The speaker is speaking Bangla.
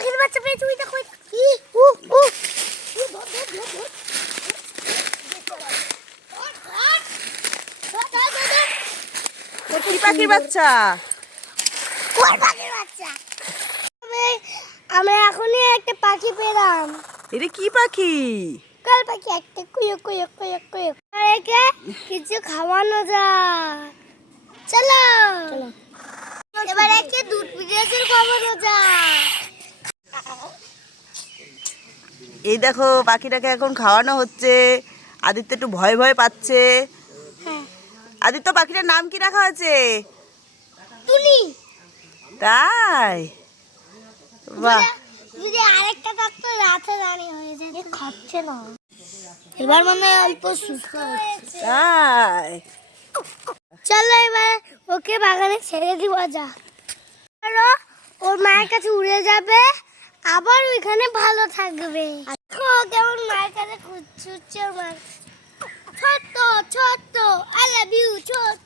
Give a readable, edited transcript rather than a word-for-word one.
পাখির বাচ্চা পেয়েছি, ওই দেখো। কি পাখির বাচ্চা? কোন পাখির বাচ্চা? আমরা এখনই একটা পাখি পেলাম। এটা কি পাখি? কাল পাখি একটা, কুয়ো কুয়ো কুয়ো কুয়ো। একে কিছু খাওয়ানো যায়। চলো এবার একে দুধ পিঠে খাওয়ানো যায়। এই দেখো পাখিটাকে এখন খাওয়ানো হচ্ছে। আদিত্য একটু ভয় ভয় পাচ্ছে। হ্যাঁ, আদিত্য, পাখিটার নাম কি রাখা আছে? টুনি। তাই? বাহ, যদি আরেকটা থাকতো রাতে দাঁড়িয়ে হয়ে যেত। খাচ্ছে না, এবার মনে হয় অল্প সুস্থ হয়েছে। তাই? চলো এবার ওকে বাগানে ছেড়ে দিব। যা, ওর মায়ের কাছে উড়ে যাবে, আবার ওইখানে ভালো থাকবে। ও কেমন মায়ের কাছে খুঁজছে। ওর মা ছোট্ট ছোট্ট, আই লাভ ইউ ছোট্ট।